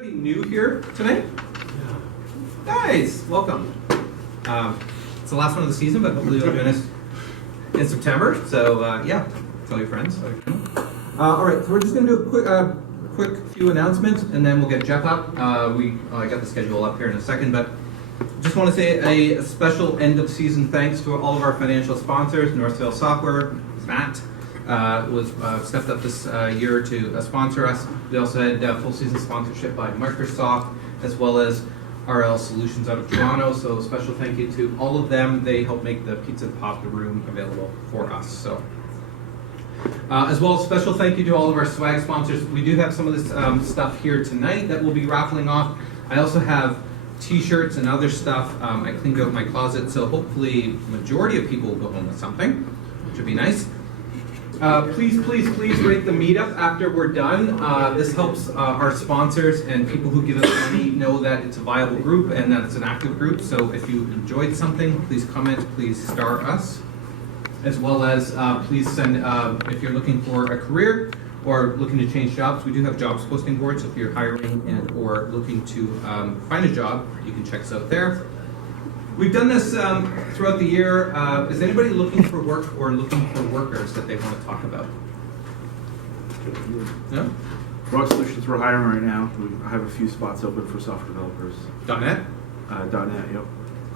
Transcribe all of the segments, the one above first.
Anybody new here tonight? Guys, welcome. It's the last one of the season, but hopefully you'll join us in September. So yeah, tell your friends. All right, so we're just going to do a quick few announcements, and then we'll get Jeff up. I got the schedule up here in a second, but just want to say a special end of season thanks to all of our financial sponsors. Northville Software, Matt was stepped up this year to sponsor us. We also had full season sponsorship by Microsoft, as well as RL Solutions out of Toronto. So special thank you to all of them. They help make the Pizza Pop the Room available for us. So as well, special thank you to all of our swag sponsors. We do have some of this stuff here tonight that we'll be raffling off. I also have t-shirts and other stuff. I cleaned out my closet, so hopefully majority of people will go home with something, which would be nice. Please rate the meetup after we're done. This helps our sponsors and people who give us money know that it's a viable group and that it's an active group. So if you enjoyed something, please comment, please star us. As well as please send, if you're looking for a career or looking to change jobs, we do have jobs posting boards. If you're hiring and or looking to find a job, you can check us out there. We've done this throughout the year. Is anybody looking for work or looking for workers that they want to talk about? No? Rock Solutions, we're hiring right now. I have a few spots open for software developers. .NET? .NET, yep.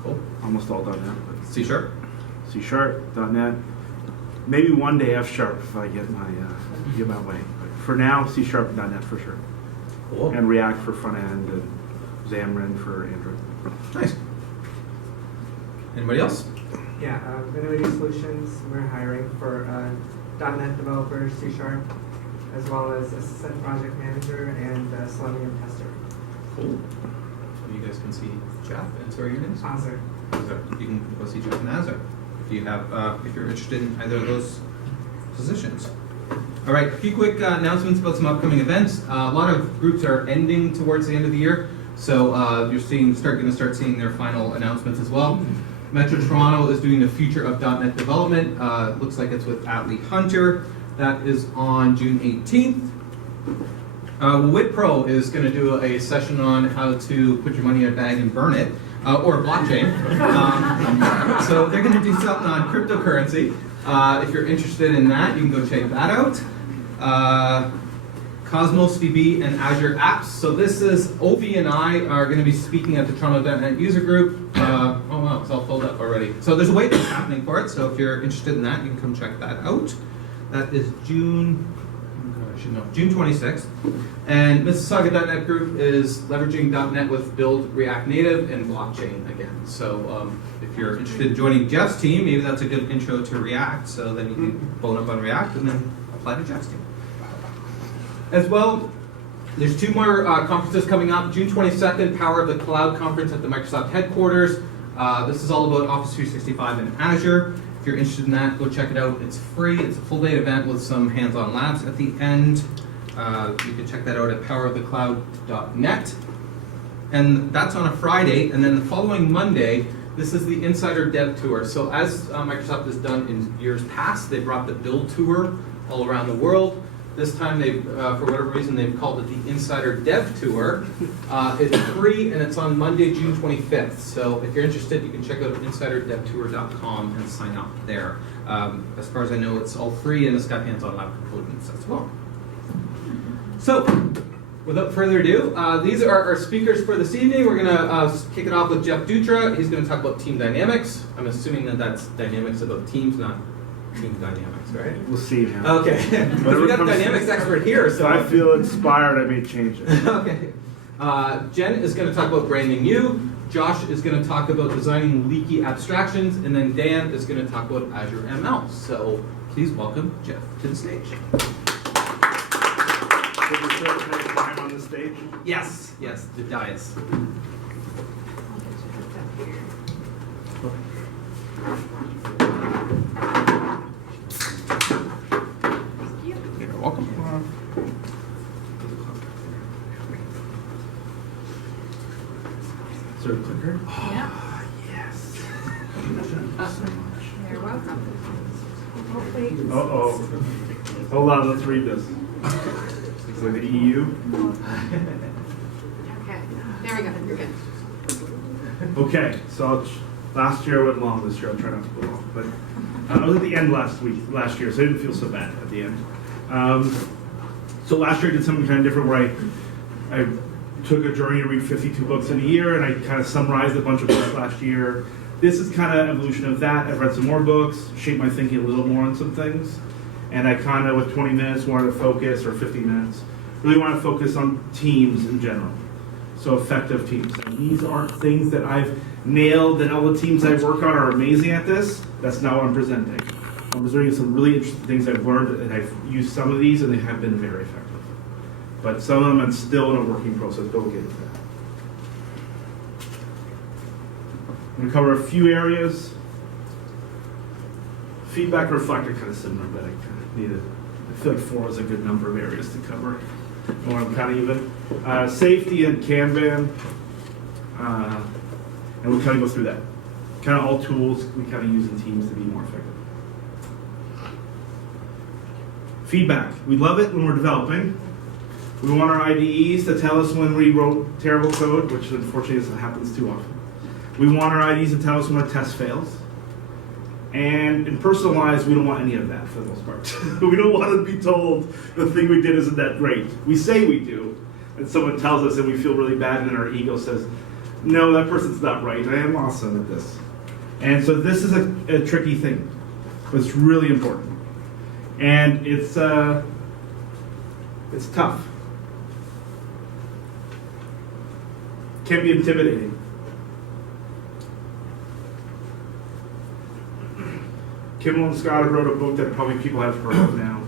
Cool. Almost all .NET. But C#? C#, .NET. Maybe one day F# if I get my way. But for now, C# and .NET for sure. Cool. And React for front end and Xamarin for Android. Nice. Anybody else? Yeah, Innovative Solutions, we're hiring for .NET developers, C#, as well as assistant project manager and Selenium tester. Cool. So you guys can see Jeff and sorry your names? Azure. You can go see Jeff and Azure if you have if you're interested in either of those positions. All right, a few quick announcements about some upcoming events. A lot of groups are ending towards the end of the year, so you're going to start seeing their final announcements as well. Metro Toronto is doing the Future of .NET Development. Looks like it's with Atlee Hunter. That is on June 18th. Wipro is going to do a session on how to put your money in a bag and burn it, or blockchain. So they're going to do something on cryptocurrency. If you're interested in that, you can go check that out. Cosmos DB and Azure Apps. So this is Ovi and I are going to be speaking at the Toronto.NET user group. Oh wow, it's all filled up already. So there's a wait list happening for it. So if you're interested in that, you can come check that out. That is June 26th. And Mississauga.NET group is leveraging .NET with Build, React Native, and blockchain again. So if you're interested in joining Jeff's team, maybe that's a good intro to React. So then you can bone up on React and then apply to Jeff's team. As well, there's two more conferences coming up. June 22nd, Power of the Cloud conference at the Microsoft headquarters. This is all about Office 365 and Azure. If you're interested in that, go check it out. It's free. It's a full-day event with some hands-on labs at the end. You can check that out at powerofthecloud.net. And that's on a Friday. And then the following Monday, this is the Insider Dev Tour. So as Microsoft has done in years past, they brought the Build Tour all around the world. This time, for whatever reason, they've called it the Insider Dev Tour. It's free, and it's on Monday, June 25th. So if you're interested, you can check out insiderdevtour.com and sign up there. As far as I know, it's all free, and it's got hands-on lab components as well. So, without further ado, these are our speakers for this evening. We're going to kick it off with Jeff Dutra. He's going to talk about team dynamics. I'm assuming that that's dynamics about teams, not team dynamics, right? We'll see, man. Okay. Well, we got a dynamics expert here, so if I feel inspired, I may change it. Okay. Jen is going to talk about branding you. Josh is going to talk about designing leaky abstractions, and then Dan is going to talk about Azure ML. So please welcome Jeff to the stage. Did we start time on the stage? Yes, the dais. You're welcome. Is there a clicker? Yeah. Yes. You're welcome. Hopefully. Uh-oh. Hold on, let's read this. Is it the EU? There we go, you're good. Okay, so last year I went long, this year I'll try not to go long. But I was at the end last year, so I didn't feel so bad at the end. So last year I did something kind of different where I took a journey to read 52 books in a year, and I kind of summarized a bunch of books last year. This is kind of evolution of that. I've read some more books, shaped my thinking a little more on some things, and I kind of, with 20 minutes, wanted to focus, or 15 minutes, really want to focus on teams in general. So effective teams. And these aren't things that I've nailed, and all the teams I work on are amazing at this. That's not what I'm presenting. I'm presenting some really interesting things I've learned, and I've used some of these, and they have been very effective. But some of them I'm still in a working process, but we'll get into that. I'm going to cover a few areas. Feedback, reflector, kind of similar, but I kind of need I feel like 4 is a good number of areas to cover. Or I'm kind of even. Safety and Kanban, and we'll kind of go through that. Kind of all tools we kind of use in teams to be more effective. Feedback. We love it when we're developing. We want our IDEs to tell us when we wrote terrible code, which unfortunately happens too often. We want our IDEs to tell us when a test fails. And in personal lives, we don't want any of that for the most part. We don't want to be told the thing we did isn't that great. We say we do, and someone tells us and we feel really bad, and then our ego says, no, that person's not right. I am awesome at this. And so this is a tricky thing, but it's really important. And it's tough. Can be intimidating. Kimmel and Scott wrote a book that probably people have heard of now,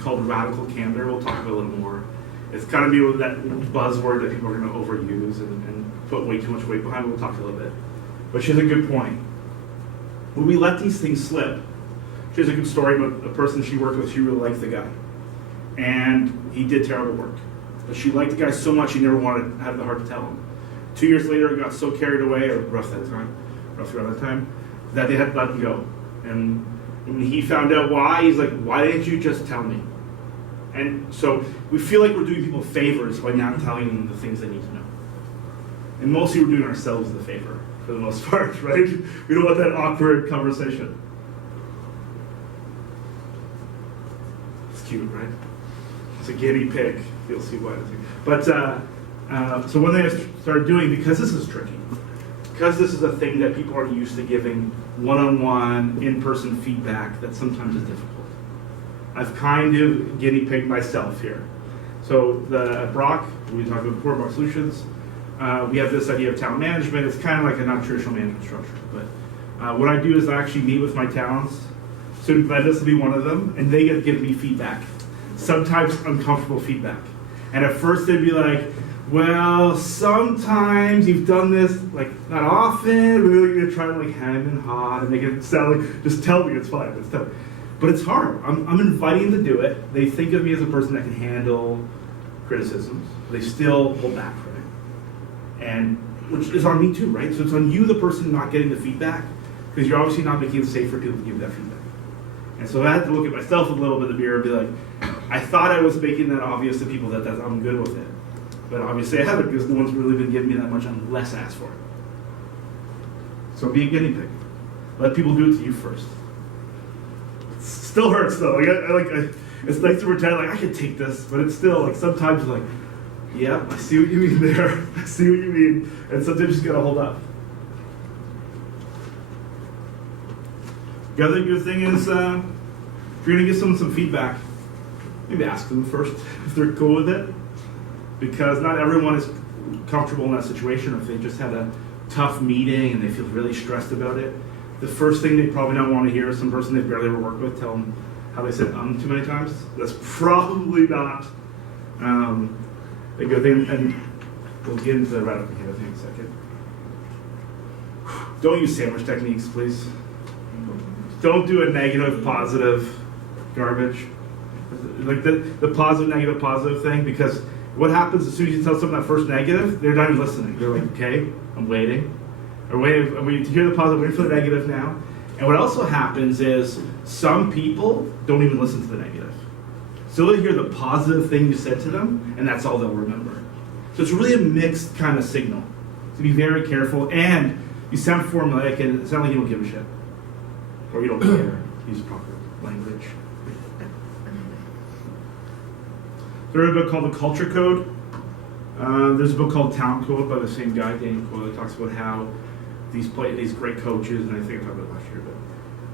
called Radical Candor. We'll talk about it a little more. It's kind of that buzzword that people are going to overuse and put way too much weight behind. We'll talk a little bit. But she has a good point. When we let these things slip, she has a good story about a person she worked with. She really liked the guy. And he did terrible work. But she liked the guy so much she never wanted to have the heart to tell him. 2 years later, he got so carried away, or roughly around that time, that they had to let him go. And when he found out why, he's like, why didn't you just tell me? And so we feel like we're doing people favors by not telling them the things they need to know. And mostly we're doing ourselves the favor, for the most part, right? We don't want that awkward conversation. It's cute, right? It's a guinea pig. You'll see why. But so one thing I started doing, because this is tricky, because this is a thing that people aren't used to giving one-on-one, in-person feedback, that sometimes is difficult. I've kind of guinea pigged myself here. So at Brock, we talked about before, Brock Solutions, we have this idea of talent management. It's kind of like a non-traditional management structure. But what I do is I actually meet with my talents, so glad this will be one of them, and they get to give me feedback, sometimes uncomfortable feedback. And at first they'd be like, well, sometimes you've done this, like, not often, but they're gonna try to like hem and haw and make it sound like, just tell me, it's fine, it's tough. But it's hard. I'm inviting them to do it. They think of me as a person that can handle criticisms. They still hold back from it. And, which is on me too, right? So it's on you, the person not getting the feedback, because you're obviously not making it safe for people to give that feedback. And so I had to look at myself a little bit in the mirror and be like, I thought I was making that obvious to people that I'm good with it. But obviously I haven't, because no one's really been giving me that much unless I ask for it. So be a guinea pig. Let people do it to you first. It still hurts though. It's nice to pretend like I can take this, but it's still like sometimes you're like, yeah, I see what you mean there. I see what you mean. And sometimes you just gotta hold up. The other good thing is, if you're gonna give someone some feedback, maybe ask them first if they're cool with it. Because not everyone is comfortable in that situation, or if they just had a tough meeting and they feel really stressed about it. The first thing they probably don't want to hear is some person they've barely ever worked with tell them how they said too many times. That's probably not a good thing. And we'll get into the radical candor thing in a second. Don't use sandwich techniques, please. Don't do a negative, positive garbage. Like the positive, negative, positive thing, because what happens as soon as you tell someone that first negative, they're not even listening. They're like, okay, I'm waiting. Or waiting, I'm waiting to hear the positive, waiting for the negative now. And what also happens is some people don't even listen to the negative. So they'll hear the positive thing you said to them, and that's all they'll remember. So it's really a mixed kind of signal. So be very careful, and you sound formulaic, and it sounds like you don't give a shit. Or you don't care. Use proper language. There's a book called The Culture Code. There's a book called Talent Code by the same guy, Daniel Coyle, that talks about how these great coaches, and I think I talked about it last year,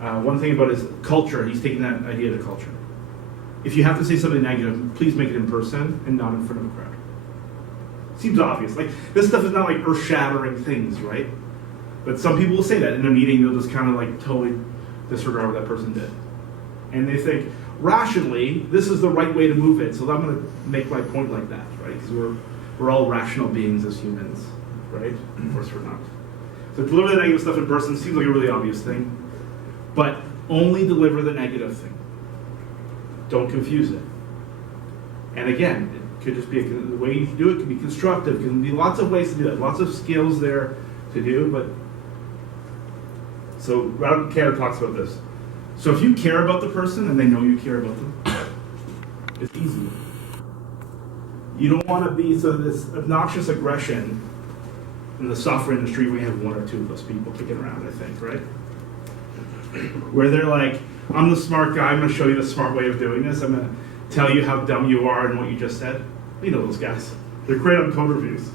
but one thing about his culture, he's taking that idea to culture. If you have to say something negative, please make it in person and not in front of a crowd. Seems obvious. Like, this stuff is not like earth-shattering things, right? But some people will say that in a meeting, they'll just kind of like totally disregard what that person did. And they think, rationally, this is the right way to move it, so I'm going to make my point like that, right? Because we're all rational beings as humans, right? Of course we're not. So deliver the negative stuff in person seems like a really obvious thing, but only deliver the negative thing. Don't confuse it. And again, it could just be the way you do it could be constructive. There can be lots of ways to do that. Lots of skills there to do, but so Robert Care talks about this. So if you care about the person and they know you care about them, it's easy. You don't want to be this obnoxious aggression in the software industry. We have one or two of those people kicking around, I think, right? Where they're like, I'm the smart guy, I'm going to show you the smart way of doing this. I'm going to tell you how dumb you are and what you just said. You know those guys. They're great on code reviews.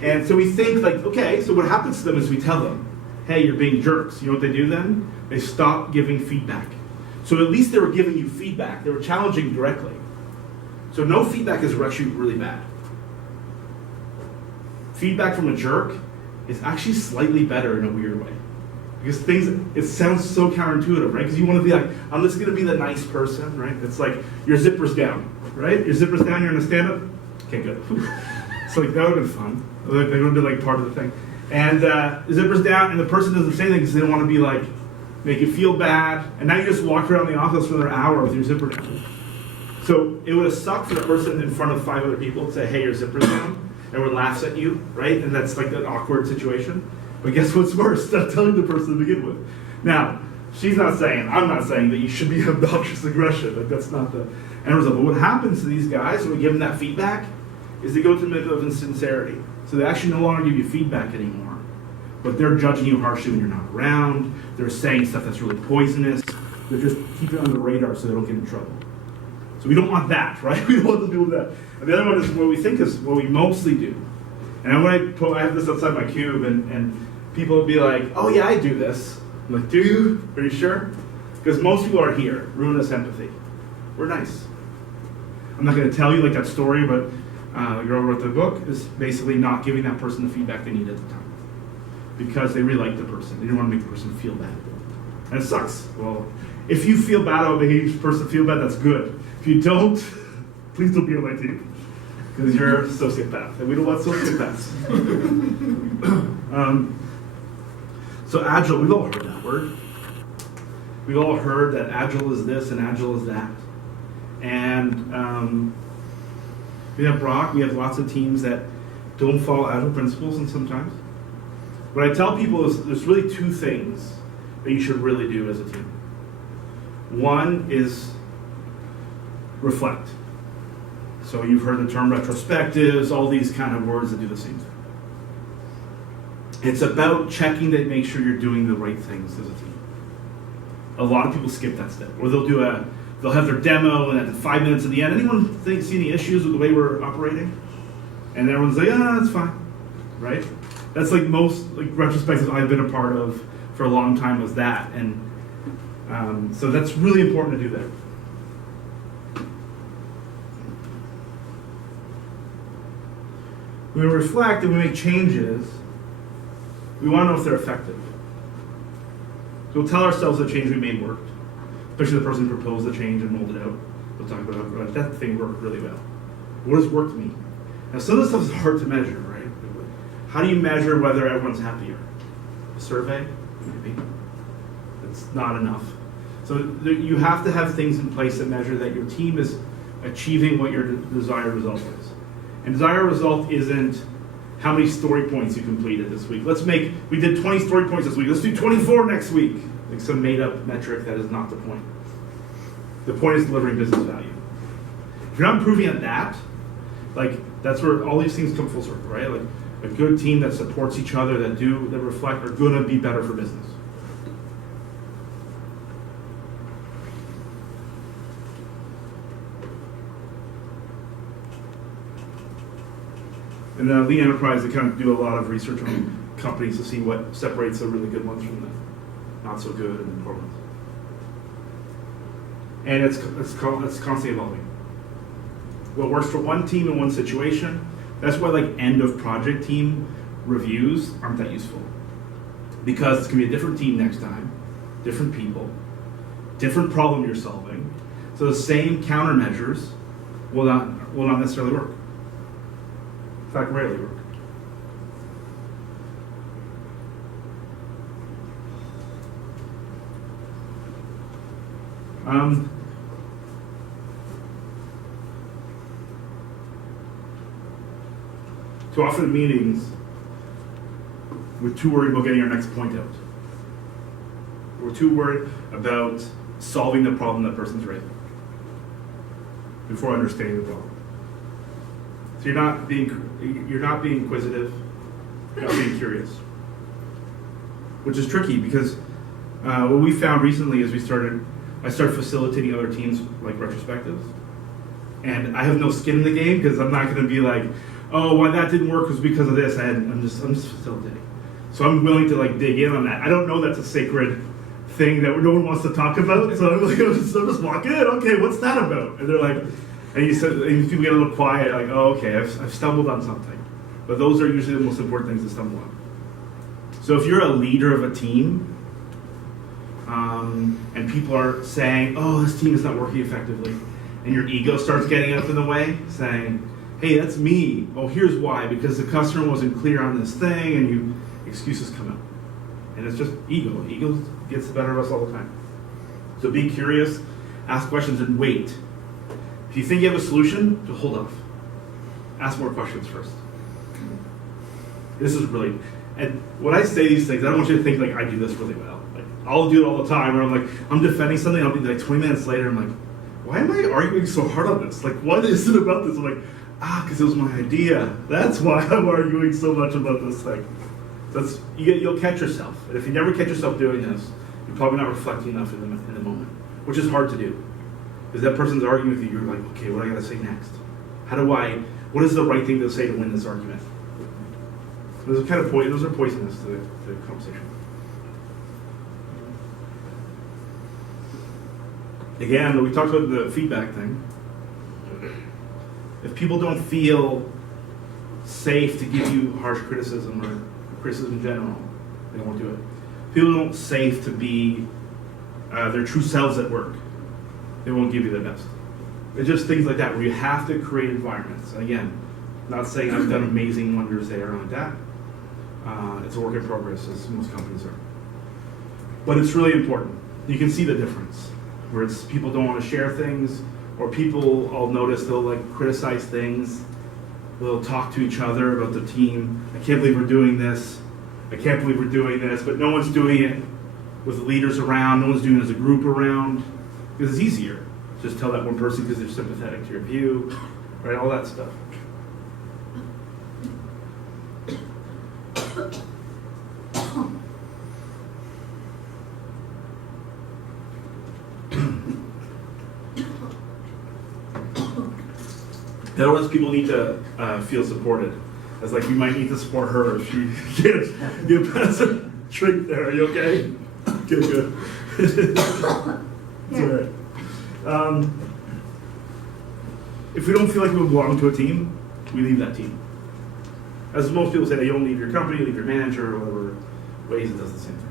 And so we think like, okay, so what happens to them is we tell them, hey, you're being jerks. You know what they do then? They stop giving feedback. So at least they were giving you feedback. They were challenging directly. So no feedback is actually really bad. Feedback from a jerk is actually slightly better in a weird way. Because it sounds so counterintuitive, right? Because you want to be like, I'm just going to be the nice person, right? It's like, your zipper's down, right? Your zipper's down, you're in a stand-up? Okay, good. So like, that would have been fun. They would have been like part of the thing. And the zipper's down, and the person doesn't say anything because they don't want to be like, make you feel bad. And now you just walk around the office for another hour with your zipper down. So it would have sucked for the person in front of 5 other people to say, hey, your zipper's down. Everyone laughs at you, right? And that's like an awkward situation. But guess what's worse? Stop telling the person to begin with. Now, I'm not saying that you should be obnoxious aggression. Like, that's not the end result. But what happens to these guys when we give them that feedback is they go to the middle of insincerity. So they actually no longer give you feedback anymore. But they're judging you harshly when you're not around. They're saying stuff that's really poisonous. They're just keeping it on the radar so they don't get in trouble. So we don't want that, right? We don't want to do that. And the other one is what we think is what we mostly do. And I have this outside my cube, and people will be like, oh yeah, I do this. I'm like, do you? Are you sure? Because most people are here. Ruinous empathy. We're nice. I'm not going to tell you like that story, but the girl who wrote the book is basically not giving that person the feedback they need at the time. Because they really like the person. They didn't want to make the person feel bad. And it sucks. Well, if you feel bad about making a person feel bad, that's good. If you don't, please don't be on my team. Because you're a sociopath, and we don't want sociopaths. So agile, we've all heard that word. We've all heard that agile is this and agile is that. And we have Brock, we have lots of teams that don't follow agile principles, and sometimes. What I tell people is there's really 2 things that you should really do as a team. One is reflect. So you've heard the term retrospectives, all these kind of words that do the same thing. It's about checking to make sure you're doing the right things as a team. A lot of people skip that step. Or they'll have their demo, and at 5 minutes at the end, anyone see any issues with the way we're operating? And everyone's like, that's fine, right? That's like most retrospectives I've been a part of for a long time was that. And so that's really important to do that. When we reflect and we make changes, we want to know if they're effective. So we'll tell ourselves the change we made worked, especially the person who proposed the change and rolled it out. We'll talk about that thing worked really well. What does work mean? Now some of this stuff is hard to measure, right? How do you measure whether everyone's happier? A survey? Maybe. It's not enough. So you have to have things in place that measure that your team is achieving what your desired result is. And desired result isn't how many story points you completed this week. We did 20 story points this week. Let's do 24 next week. Like some made up metric that is not the point. The point is delivering business value. If you're not improving at that, like that's where all these things come full circle, right? Like a good team that supports each other, that reflect, are gonna be better for business. In the lean enterprise, they kind of do a lot of research on companies to see what separates the really good ones from the not so good and the poor ones. And it's constantly evolving. What works for one team in one situation, that's why like end of project team reviews aren't that useful. Because it's gonna be a different team next time, different people, different problem you're solving. So the same countermeasures will not necessarily work. In fact, rarely work. Too often in meetings, we're too worried about getting our next point out. We're too worried about solving the problem that person's raising before understanding the problem. So you're not being inquisitive, you're not being curious, which is tricky because what we found recently is I started facilitating other teams like retrospectives, and I have no skin in the game because I'm not going to be like, oh, why that didn't work was because of this. I'm just facilitating. So I'm willing to like dig in on that. I don't know that's a sacred thing that no one wants to talk about. So I'm like, I'm just walking in. Okay, what's that about? And they're like, and people get a little quiet. Like, oh, okay, I've stumbled on something. But those are usually the most important things to stumble on. So if you're a leader of a team, and people are saying, oh, this team is not working effectively, and your ego starts getting up in the way, saying, hey, that's me. Oh, here's why, because the customer wasn't clear on this thing, and excuses come out. And it's just ego. Ego gets the better of us all the time. So be curious, ask questions, and wait. If you think you have a solution, to hold off. Ask more questions first. This is brilliant. And when I say these things, I don't want you to think like I do this really well. Like I'll do it all the time where I'm defending something, I'll be like 20 minutes later, I'm like, why am I arguing so hard on this? Like, what is it about this? I'm like, because it was my idea. That's why I'm arguing so much about this thing. You'll catch yourself. And if you never catch yourself doing this, you're probably not reflecting enough in the moment, which is hard to do. Because that person's arguing with you, you're like, okay, what do I gotta say next? What is the right thing to say to win this argument? Those are poisonous to the conversation. Again, we talked about the feedback thing. If people don't feel safe to give you harsh criticism or criticism in general, they won't do it. If people don't safe to be their true selves at work, they won't give you their best. It's just things like that where you have to create environments. And again, not saying I've done amazing wonders there on that. It's a work in progress, as most companies are. But it's really important. You can see the difference, where it's people don't want to share things, or people, I'll notice, they'll like criticize things. They'll talk to each other about the team. I can't believe we're doing this. I can't believe we're doing this, but no one's doing it with leaders around. No one's doing it as a group around, because it's easier. Just tell that one person because they're sympathetic to your view, right? All that stuff. The other ones, people need to feel supported. It's like you might need to support her if she can't get past a drink there. Are you okay? Good. It's all right. If we don't feel like we belong to a team, we leave that team. As most people say, you don't leave your company, leave your manager, or whatever ways it does the same thing.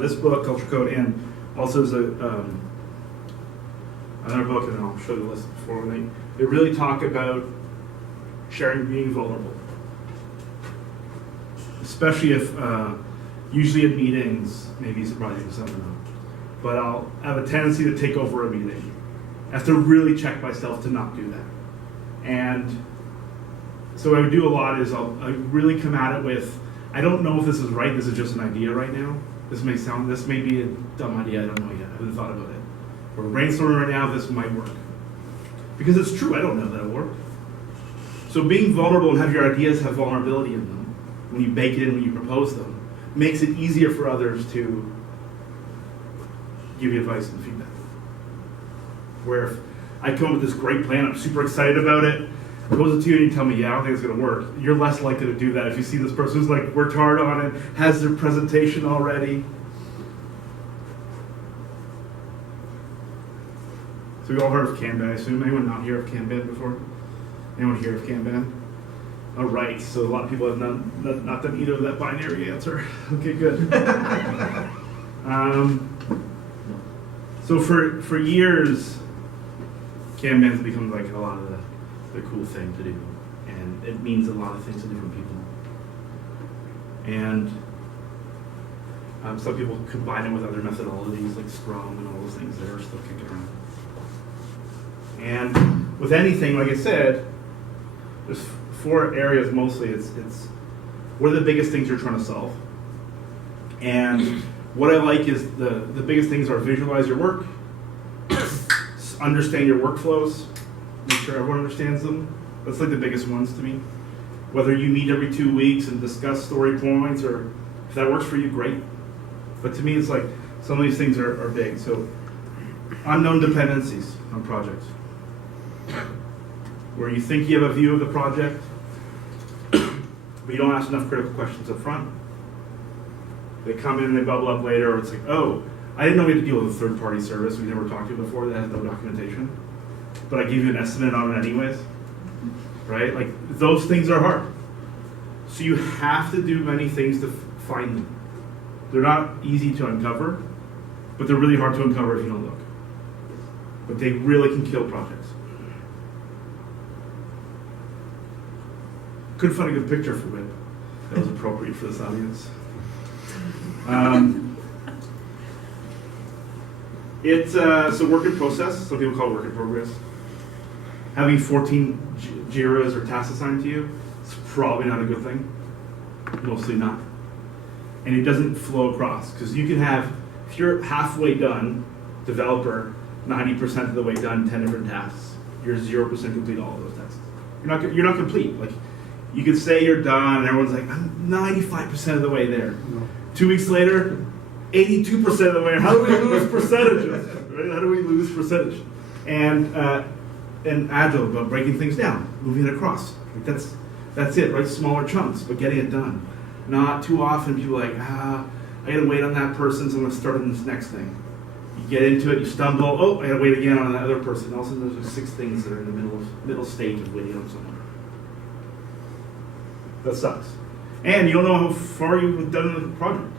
This book, Culture Code, and also is another book, and I'll show you the list before. They really talk about sharing, being vulnerable. Especially if, usually at meetings, maybe surprising to some of them, but I'll have a tendency to take over a meeting. I have to really check myself to not do that. And so what I would do a lot is I really come at it with, I don't know if this is right, this is just an idea right now. This may be a dumb idea, I don't know yet, I haven't thought about it. We're brainstorming right now, this might work. Because it's true, I don't know that it'll work. So being vulnerable and have your ideas have vulnerability in them, when you bake it in, when you propose them, makes it easier for others to give you advice and feedback. Where if I come up with this great plan, I'm super excited about it, propose it to you and you tell me, yeah, I don't think it's gonna work, you're less likely to do that if you see this person who's like worked hard on it, has their presentation already. So we all heard of Kanban, I assume. Anyone not hear of Kanban before? Anyone hear of Kanban? Oh, right, so a lot of people have not done either of that binary answer. Okay, good. So for years, Kanban has become like a lot of the cool thing to do. And it means a lot of things to different people. And some people combine it with other methodologies like Scrum and all those things that are still kicking around. And with anything, like I said, there's 4 areas mostly. It's what are the biggest things you're trying to solve? And what I like is the biggest things are visualize your work, understand your workflows, make sure everyone understands them. That's like the biggest ones to me. Whether you meet every 2 weeks and discuss story points, or if that works for you, great. But to me, it's like some of these things are big. So unknown dependencies on projects. Where you think you have a view of the project, but you don't ask enough critical questions up front. They come in and they bubble up later, or it's like, oh, I didn't know we had to deal with a third-party service we never talked to before that has no documentation, but I gave you an estimate on it anyways, right? Like, those things are hard. So you have to do many things to find them. They're not easy to uncover, but they're really hard to uncover if you don't look. But they really can kill projects. Couldn't find a good picture for it that was appropriate for this audience. It's a work in process. Some people call it work in progress. Having 14 JIRAs or tasks assigned to you is probably not a good thing. Mostly not. And it doesn't flow across, because you can have, if you're halfway done, developer, 90% of the way done, 10 different tasks, you're 0% complete all of those tasks. You're not complete. Like, you could say you're done, and everyone's like, I'm 95% of the way there. No. 2 weeks later, 82% of the way. How do we lose percentages? Right? How do we lose percentage? And agile about breaking things down, moving it across. Like that's it, right? Smaller chunks, but getting it done. Not too often people are like, I gotta wait on that person, so I'm gonna start on this next thing. You get into it, you stumble, oh, I gotta wait again on that other person. All of a sudden there's like 6 things that are in the middle stage of waiting on someone. That sucks. And you don't know how far you've done in the project.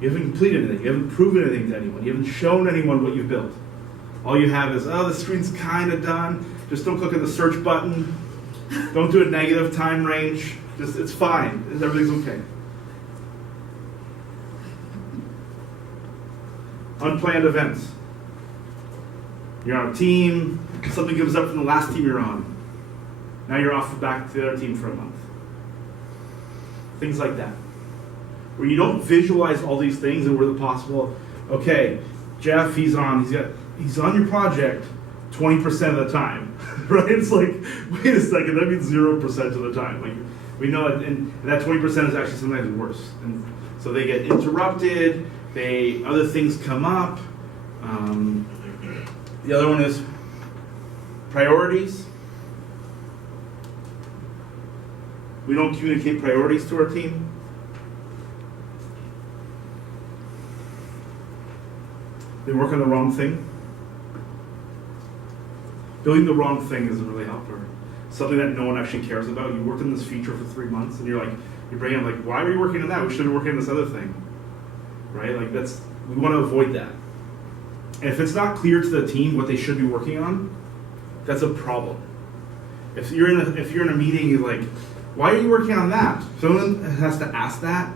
You haven't completed anything. You haven't proven anything to anyone. You haven't shown anyone what you've built. All you have is, the screen's kind of done. Just don't click on the search button. Don't do a negative time range. It's fine. Everything's okay. Unplanned events. You're on a team. Something comes up from the last team you're on. Now you're off back to the other team for a month. Things like that. Where you don't visualize all these things and where the possible, okay, Jeff, he's on your project 20% of the time, right? It's like, wait a second, that means 0% of the time. Like, we know it, and that 20% is actually sometimes worse. And so they get interrupted, other things come up. The other one is priorities. We don't communicate priorities to our team. They work on the wrong thing. Building the wrong thing doesn't really help, or something that no one actually cares about. You worked on this feature for 3 months, and you're bringing up like, why were you working on that? We should have been working on this other thing, right? Like we want to avoid that. And if it's not clear to the team what they should be working on, that's a problem. If you're in a meeting, you're like, why are you working on that? If someone has to ask that,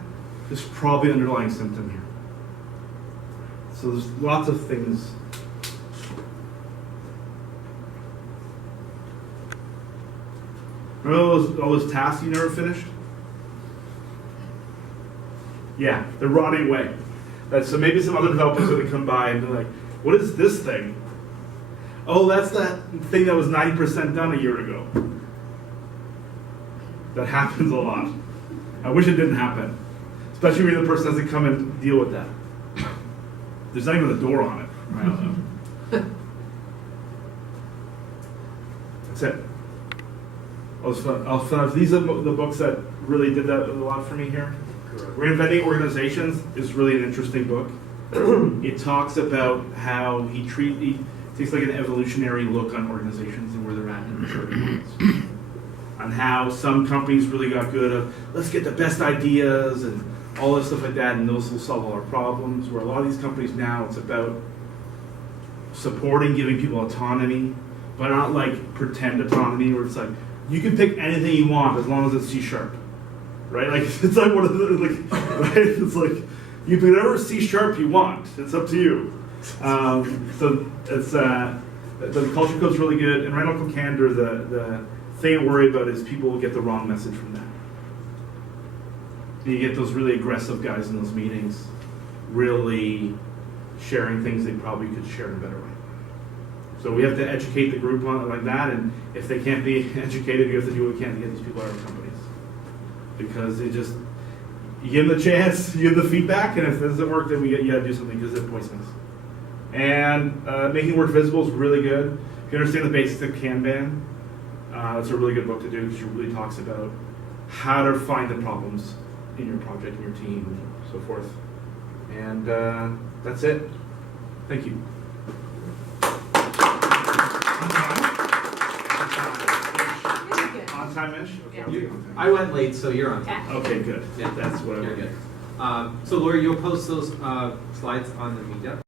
there's probably an underlying symptom here. So there's lots of things. Remember all those tasks you never finished? Yeah, they're rotting away. So maybe some other developers are going to come by and be like, what is this thing? Oh, that's that thing that was 90% done a year ago. That happens a lot. I wish it didn't happen. Especially when the person has to come and deal with that. There's not even a door on it. I don't know. That's it. I'll finish. These are the books that really did that a lot for me here. Reinventing Organizations is really an interesting book. It talks about how he takes like an evolutionary look on organizations and where they're at in certain points. On how some companies really got good at, let's get the best ideas and all this stuff like that, and those will solve all our problems. Where a lot of these companies now, it's about supporting, giving people autonomy, but not like pretend autonomy, where it's like, you can pick anything you want as long as it's C#. Right? Like, it's like one of the, like, right? It's like, you can whatever C# you want. It's up to you. So it's, the culture code's really good. And Randall Candor, the thing to worry about is people will get the wrong message from that. And you get those really aggressive guys in those meetings really sharing things they probably could share in a better way. So we have to educate the group on it like that, and if they can't be educated, you have to do what we can to get these people out of companies. Because you give them the chance, you give the feedback, and if it doesn't work, then you gotta do something because they're poisonous. And Making Work Visible is really good. If you understand the basics of Kanban, it's a really good book to do because it really talks about how to find the problems in your project, in your team, and so forth. And that's it. Thank you. On time-ish? Okay. I went late, so you're on. Yeah. Okay, good. Yeah, That's what I you're wanted. good. So Lori, you'll post those slides on the meetup.